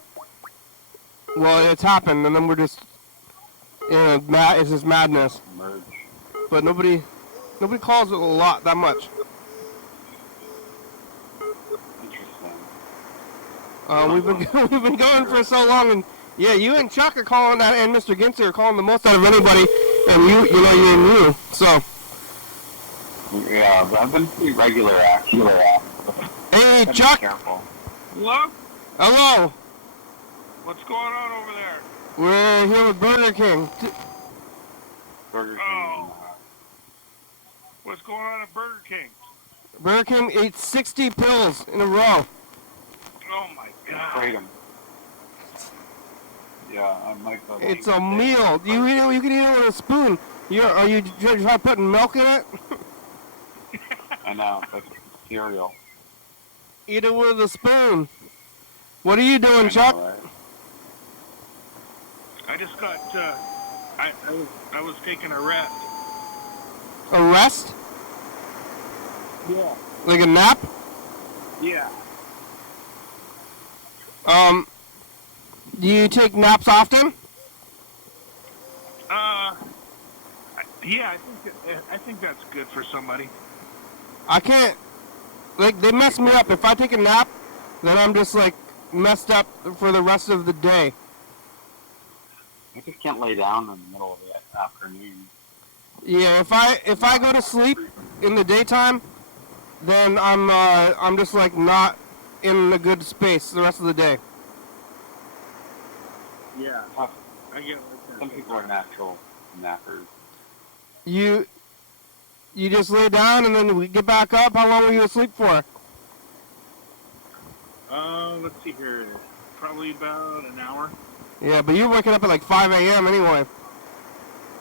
Well, it's happened, and then we're just it's just madness. Merge. But nobody calls it a lot that much. Interesting. We've been going for so long, and yeah, you and Chuck are calling that, and Mr. Gintzer are calling the most out of anybody. And you. So, Yeah, but I've been pretty regular, actually. hey, Gotta be Chuck. careful. Hello? Hello. What's going on over there? We're here with Burger King. Burger King Oh. is in the house. What's going on at Burger King? Burger King ate 60 pills in a row. Oh my God. Kratom. Yeah, I might go. It's a meal. You can eat it with a spoon. Are you try putting milk in it? I know, that's cereal. Eat it with a spoon. What are you doing, I know, Chuck? right? I just got, I was taking a rest. A rest? Yeah. Like a nap? Yeah. Do you take naps often? Yeah, I think that's good for somebody. I can't. Like, they mess me up. If I take a nap, then I'm just like messed up for the rest of the day. I just can't lay down in the middle of the afternoon. Yeah, if I go to sleep in the daytime, then I'm just like not in a good space the rest of the day. Yeah. Tough. I get Some people are natural nappers. You just lay down and then we get back up. How long were you asleep for? Let's see here. Probably about an hour. Yeah, but you're waking up at like 5 a.m. anyway.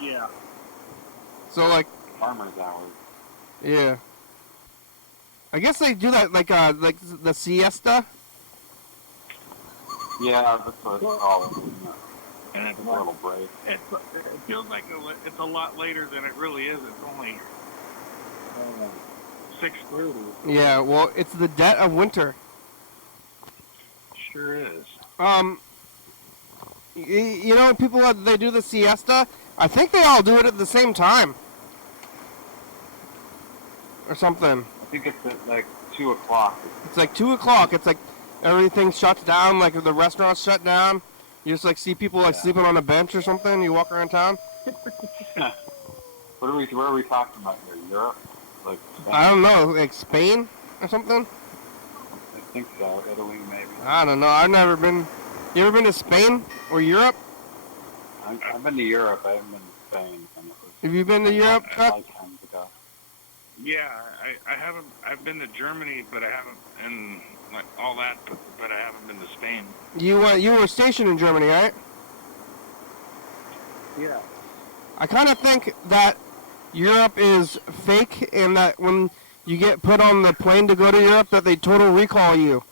Yeah. So like, Farmer's hours. yeah. I guess they do that like the siesta. Yeah, that's what it's called. Isn't it? And it's A little break. it feels like it's a lot later than it really is. It's only 6:30. Yeah, well, it's the dead of winter. Sure is. You know, people they do the siesta. I think they all do it at the same time, or something. I think it's at like 2 o'clock. It's like 2 o'clock. It's like everything shuts down. Like the restaurants shut down. You just like see people like sleeping on a bench or something. You walk around town. Where are we talking about here? Europe? Like Spain? I don't know, like Spain or something. I think so. Italy, maybe. I don't know. I've never been. You ever been to Spain or Europe? I've been to Europe. I haven't been to Spain. And it was Have you been to Europe, a Chuck? lifetime ago. Yeah, I haven't. I've been to Germany, but I haven't, and like all that, but I haven't been to Spain. You were stationed in Germany, right? Yeah. I kind of think that Europe is fake, and that when you get put on the plane to go to Europe, that they total recall you.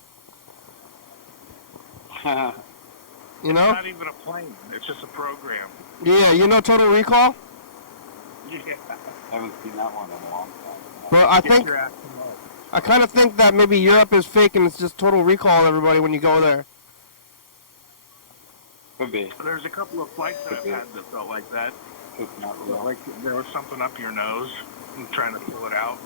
You know? It's not even a plane. It's just a program. Yeah, you know Total Recall? Yeah. I haven't seen that one in a long time. But I Get think your ass to work. I kind of think that maybe Europe is fake, and it's just Total Recall everybody when you go there. Could be. There's a couple of flights that I've had that felt like that. It's not real. Like there was something up your nose and trying to pull it out.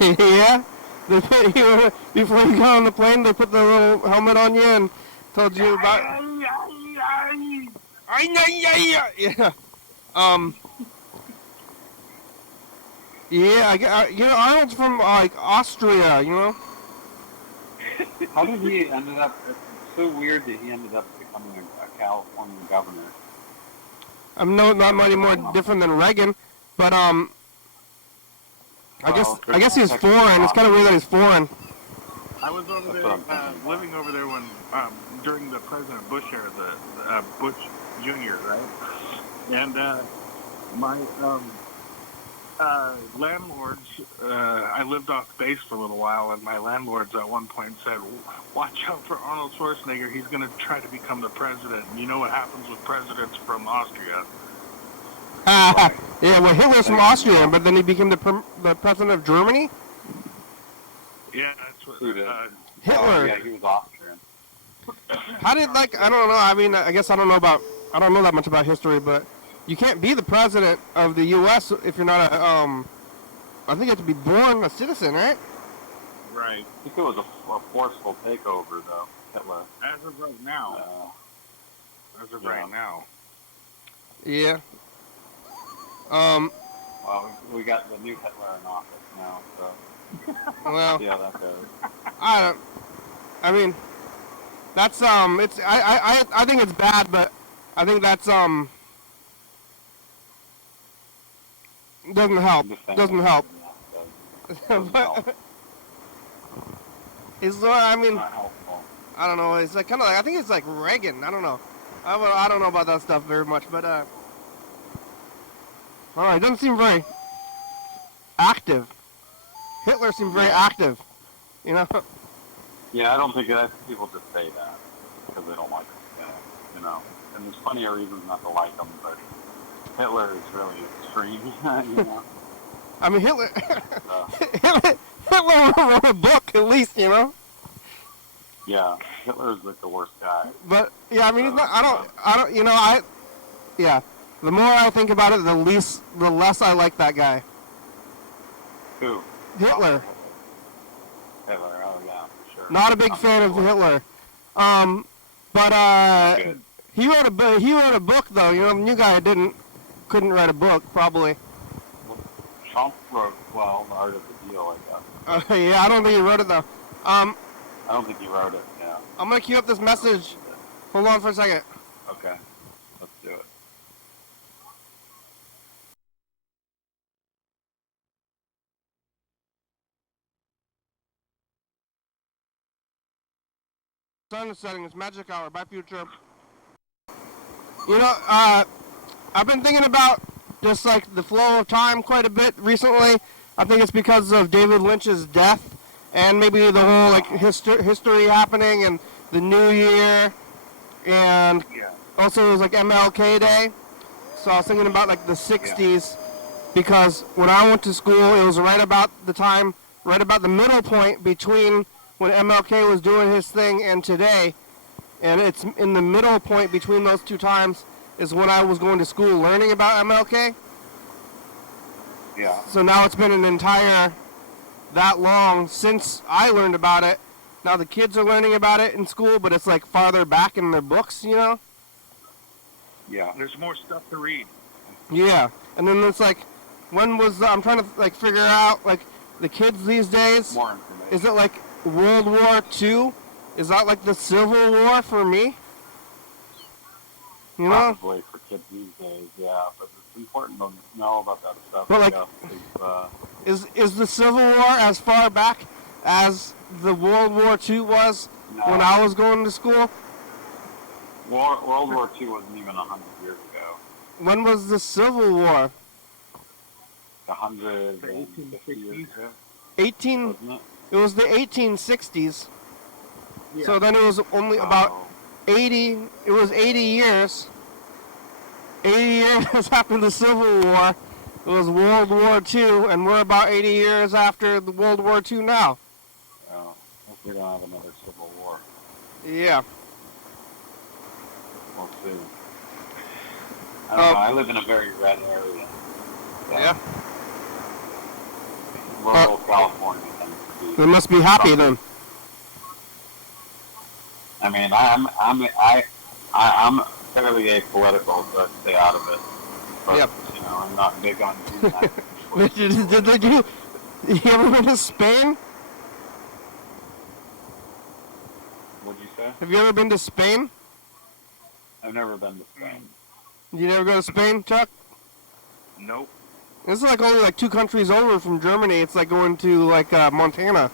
Yeah? They put you before you got on the plane. They put the little helmet on you and told you about. Yeah. Yeah. You know, Arnold's from like Austria. You know. How did he ended up? It's so weird that he ended up becoming a California governor. I'm not much more different than Reagan, but I guess he's foreign. It's kind of weird that he's foreign. I was over there, living over there when during the President Bush era, the Bush Jr., right? And my landlords, I lived off base for a little while, and my landlords at one point said, "Watch out for Arnold Schwarzenegger. He's going to try to become the president." And you know what happens with presidents from Austria? Yeah, well, Hitler's from Austria, but then he became the president of Germany. Yeah, that's what. Who did? Hitler. Yeah, he was Austrian. How did I don't know. I mean, I guess I don't know that much about history, but you can't be the president of the U.S. if you're not I think you have to be born a citizen, right? Right. I think it was a forceful takeover, though. Hitler. As of right now. As of right now. Yeah. Well, we got the new Hitler in office now, so Well, see how that goes. I mean, that's it's I think it's bad, but I think that's doesn't help. I'm just saying Doesn't that help. doesn't help. But is I mean, Not helpful. I don't know. It's like kind of like I think it's like Reagan. I don't know. I don't know about that stuff very much, but I don't know. It doesn't seem very active. Hitler seemed very active. You know. Yeah, I don't think people just say that because they don't like him. You know, and there's plenty of reasons not to like him, but Hitler is really extreme. You know. I mean, Hitler wrote a book at least, you know. Yeah, Hitler's like the worst guy. But yeah, I mean, he's not. I don't. You know, yeah. The more I think about it, the less I like that guy. Who? Hitler. Hitler. Oh yeah, for sure. Not a big fan of Hitler. But Good. he wrote a book though. You know, the new guy couldn't write a book probably. Trump wrote, well, The Art of the Deal, I guess. Yeah, I don't think he wrote it though. I don't think he wrote it, yeah. I'm gonna queue up this message. Hold on for a second. Okay, let's do it. Sun is setting. It's magic hour. Bye, future. You know, I've been thinking about just like the flow of time quite a bit recently. I think it's because of David Lynch's death and maybe the whole like history happening and the new year, and also it was like MLK Day. So I was thinking about like the 60s because when I went to school, it was right about the middle point between when MLK was doing his thing and today. And it's in the middle point between those two times is when I was going to school learning about MLK. Yeah. So now it's been an entire that long since I learned about it. Now the kids are learning about it in school, but it's like farther back in their books, you know? Yeah. There's more stuff to read. Yeah. And then it's like, when was I'm trying to like figure out like the kids these days. More information. Is it like World War II? Is that like the Civil War for me? You know? Probably for kids these days, yeah. But it's important to know about that stuff. But like, is the Civil War as far back as the World War II was when I was going to school? World War II wasn't even 100 years ago. When was the Civil War? 150 years ago, 18. wasn't it? It was the 1860s. Yeah. So then it was only about 80. It was 80 years. 80 years after the Civil War. It was World War II, and we're about 80 years after the World War II now. Oh, hope we don't have another Civil War. Yeah. We'll see. I don't know. I live in a very red area. So Yeah. Rural California tends to be. They must be happy then. I mean, I'm fairly apolitical, so I stay out of it. But, Yep. you know, I'm not big on doing that. Did you ever been to Spain? What'd you say? Have you ever been to Spain? I've never been to Spain. You never go to Spain, Chuck? Nope. This is like only like 2 countries over from Germany. It's like going to like Montana.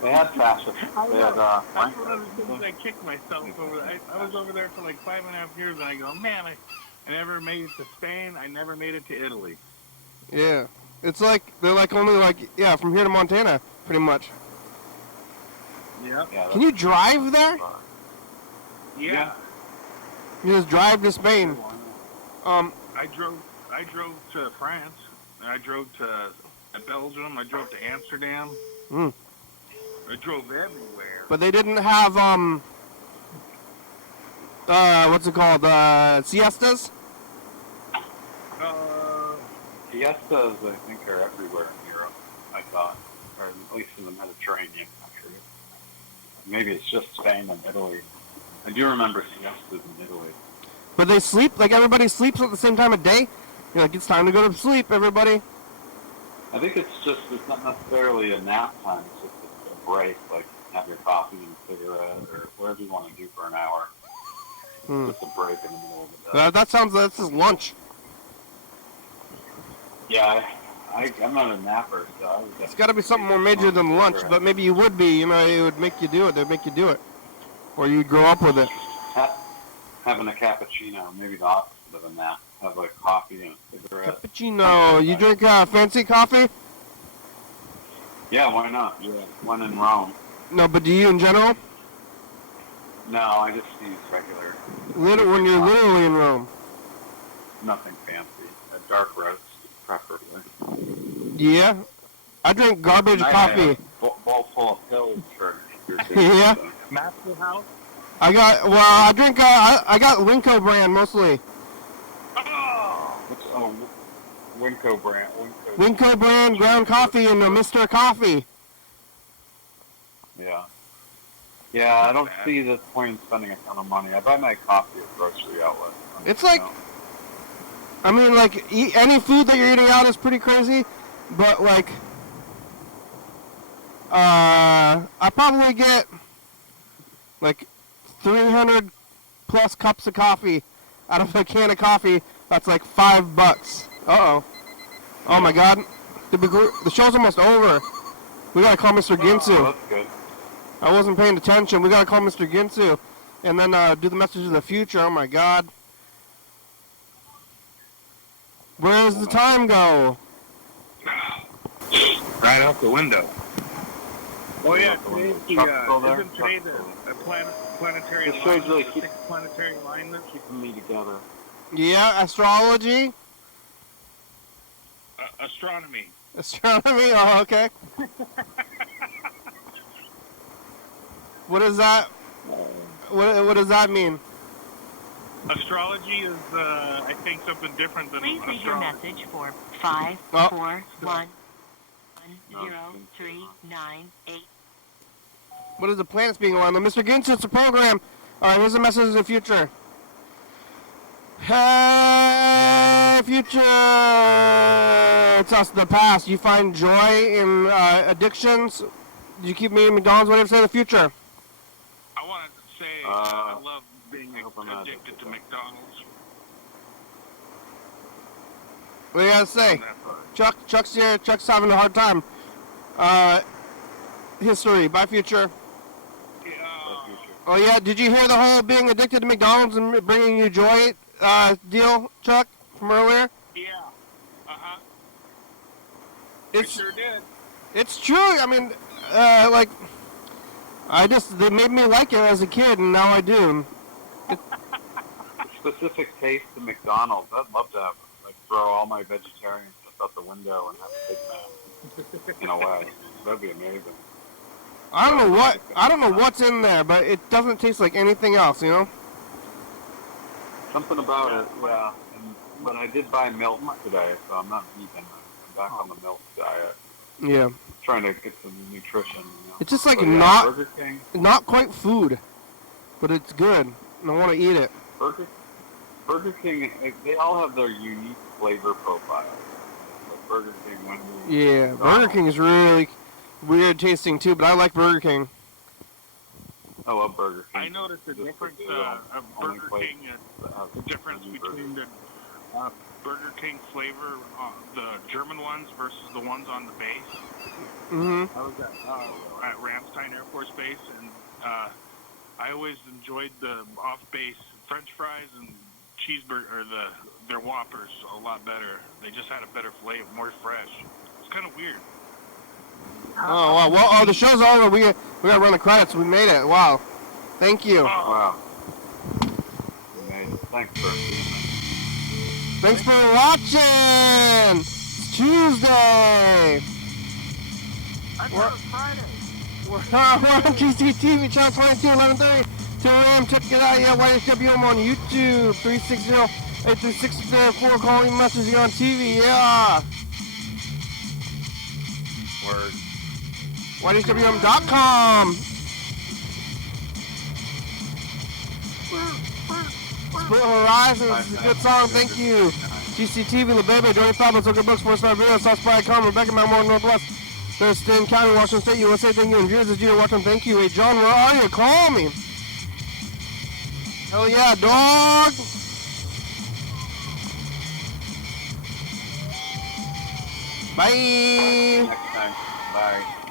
They had traffic. They had, That's one of the things I kicked myself over. I was over there for like 5.5 years, and I go, man, I never made it to Spain. I never made it to Italy. Yeah. It's like, they're like only like, yeah, from here to Montana, pretty much. Yeah. Yeah, Can you drive there? Yeah. You just drive to Spain. I drove to France. I drove to Belgium. I drove to Amsterdam. Mm. I drove everywhere. But they didn't have, what's it called, siestas? Fiestas, I think, are everywhere in Europe, I thought. Or at least in the Mediterranean countries. Maybe it's just Spain and Italy. I do remember siestas in Italy. But they sleep, like everybody sleeps at the same time of day? You're like, it's time to go to sleep, everybody. I think it's not necessarily a nap time. It's just a break, like have your coffee and cigarette or whatever you want to do for an hour. Just a break in the middle of the day. That's his lunch. Yeah, I'm not a napper, so I would It's got to be something more major than lunch, but maybe you would be. You know, it would make you do it. They'd make you do it. Or you'd grow up with it. Having a cappuccino, maybe the opposite of a nap. Have like coffee and a cigarette. Cappuccino. You drink fancy coffee? Yeah, why not? Yeah, one in Rome. No, but do you in general? No, I just use regular. When you're literally in Rome. Nothing fancy. A dark roast, preferably. Yeah? I drink garbage I coffee. have a bowl full of pills for your Yeah? so. Master House? I got Winco brand mostly. What's Winco brand? Winco brand ground coffee and Mr. Coffee. Yeah. Yeah, I don't see the point in spending a ton of money. I buy my coffee at grocery outlets. It's like, I mean, like, any food that you're eating out is pretty crazy, but, like, I probably get, like, 300 plus cups of coffee out of a can of coffee. That's like $5. Uh-oh. Oh, my God. The show's almost over. We gotta call Mr. Ginsu. Oh, that's good. I wasn't paying attention. We gotta call Mr. Ginsu. And then do the message of the future. Oh, my God. Where does the time go? Right out the window. Oh yeah, today's isn't today the planetary This show's really alignment, the sixth planetary alignment? keeping me together. Yeah, astrology. Astronomy. Astronomy? Oh, okay. What does that? What does that mean? Astrology is, I think, something different than Please leave your astrology. message for 541-1039-8. What is the planets being aligned? Mr. Ginsu, it's a program. All right, here's a message of the future. Hey, future! It's us, the past. You find joy in addictions. You keep me in McDonald's. What do you say the future? I wanted to say I love being addicted to McDonald's. What do you gotta say? Chuck's here. Chuck's having a hard time. History. Bye, future. Oh, yeah. Did you hear the whole being addicted to McDonald's and bringing you joy deal, Chuck, from earlier? Yeah. Uh-huh. I sure did. It's true. I mean, like, they made me like it as a kid, and now I do. Specific taste to McDonald's. I'd love to have, like, throw all my vegetarian stuff out the window and have a Big Mac. In a way, that'd be amazing. I don't know what's in there, but it doesn't taste like anything else, you know? Something about it, yeah. But I did buy milk today, so I'm not vegan. I'm back on the milk diet. Yeah. Trying to get some nutrition. You know? It's just like Burger King. not quite food, but it's good, and I want to eat it. Burger King, they all have their unique flavor profile. Like Burger King, Wendy's. Yeah, Burger King is really weird tasting too, but I like Burger King. I love Burger King. I noticed the difference of Burger King, the difference between the Burger King flavor, the German ones versus the ones on the base. Mm-hmm. I was at Ramstein Air Force Base, and I always enjoyed the off-base French fries and cheeseburger, or their Whoppers a lot better. They just had a better flavor, more fresh. It's kind of weird. Oh, wow. Well, the show's over. We got to run the credits. We made it. Wow. Thank you. Wow. Amazing. Thanks for Thanks for watching. It's Tuesday. I thought it was Friday. We're on GCTV, channel 22, 11:30, 10 a.m. Check it out. Yeah, YDHWM on YouTube, 360-836-4. Calling message on TV. Yeah. Word. YDHWM.com. Split Horizons is a good song. Thank you. GCTV, La Bebe, Johnny Pablo, Soka Books, Sports Star Video, South Spy, Com, Rebecca, Mount Morton, Northwest, Thurston County, Washington State, USA, thank you, and Jersey, Gina, Washington, thank you. Hey, John, where are you? Call me. Hell yeah, dog. Bye. Next time. Bye.